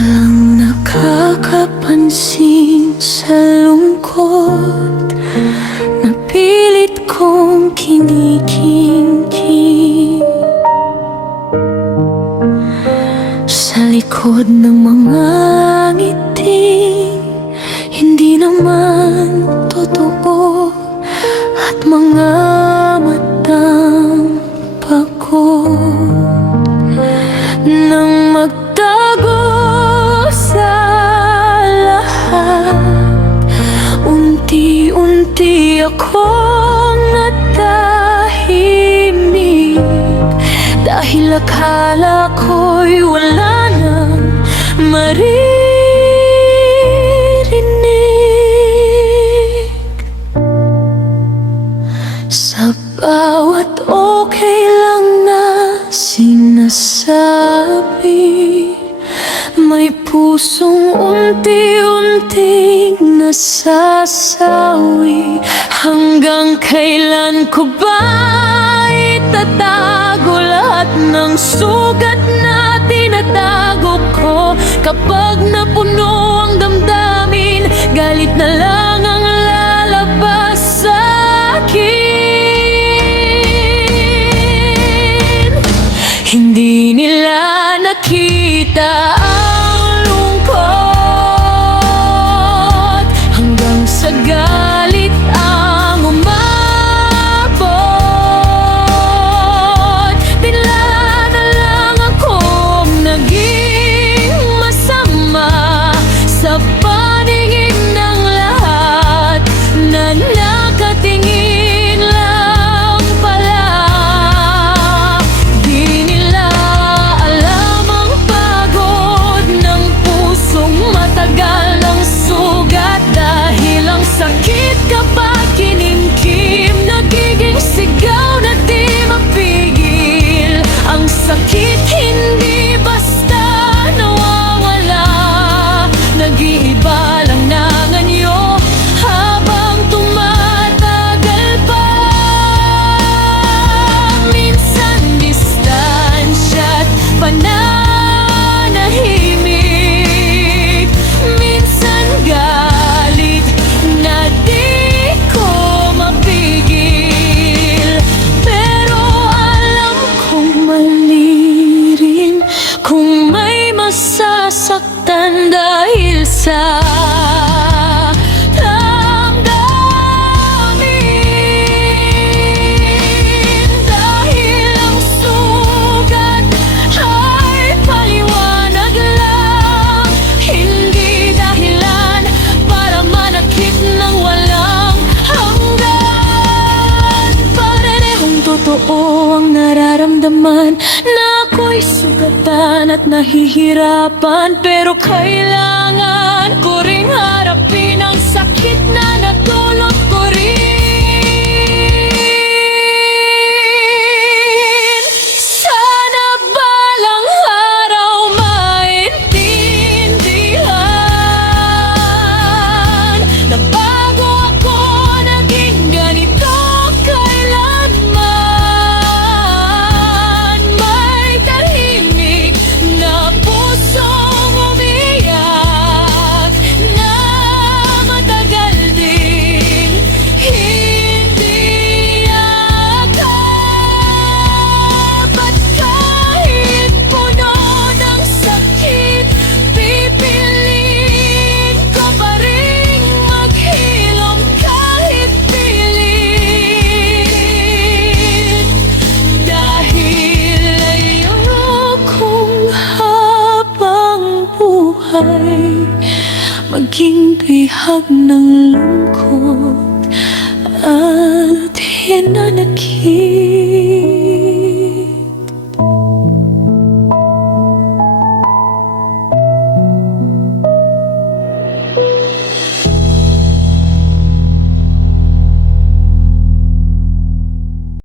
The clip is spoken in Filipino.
Walang nakakapansin sa lungkot na pilit kong kinikimkim. Sa likod ng mga ngiting hindi naman totoo, at mga matang pagod nang magtago sa lahat. Unti-unti akong natahimik, dahil akala ko'y wala nang maririnig. Sa bawat okay lang na sinasabi, may pusong unti-unting nasasawi. Hanggang kailan ko ba itatago lahat ng sugat na tinatago ko? Kapag napuno ang damdamin, galit na lang ang lalabas sa akin. Hindi nila nakita ang lungkot, hanggang sa galit ang umabot. Bigla na lang akong naging masama sa paningin ng lahat, na nakatingin lang pala. Di nila alam ang pagod ng pusong matagal ng sugat, dahil ang sakit kapag kinimkim, nagiging sigaw na di mapigil. Ang sakit hindi basta nawawala, nag-iiba lang ng anyo habang tumatagal pa. Minsan distansya't pananahimik, minsan galit na di ko mapigil. Pero alam kong mali rin kung may masasaktan dahil sa damdamin. Dahil ang sugat ay paliwanag lang, hindi dahilan para manakit ng walang hanggan. Parehong totoo ang nararamdaman, na ako'y sugatan at nahihirapan, pero kailangan ko ring harapin ang sakit na natulot ko rin. Sana balang araw maintindihan na bago ako naging ganito kailanman. May tahimik na pusong umiyak na matagal din hindi yakap. At kahit puno ng sakit, pipiliin ko pa ring maghilom kahit pilit, dahil ayokong habang buhay maging bihag ng lungkot at hinanakit.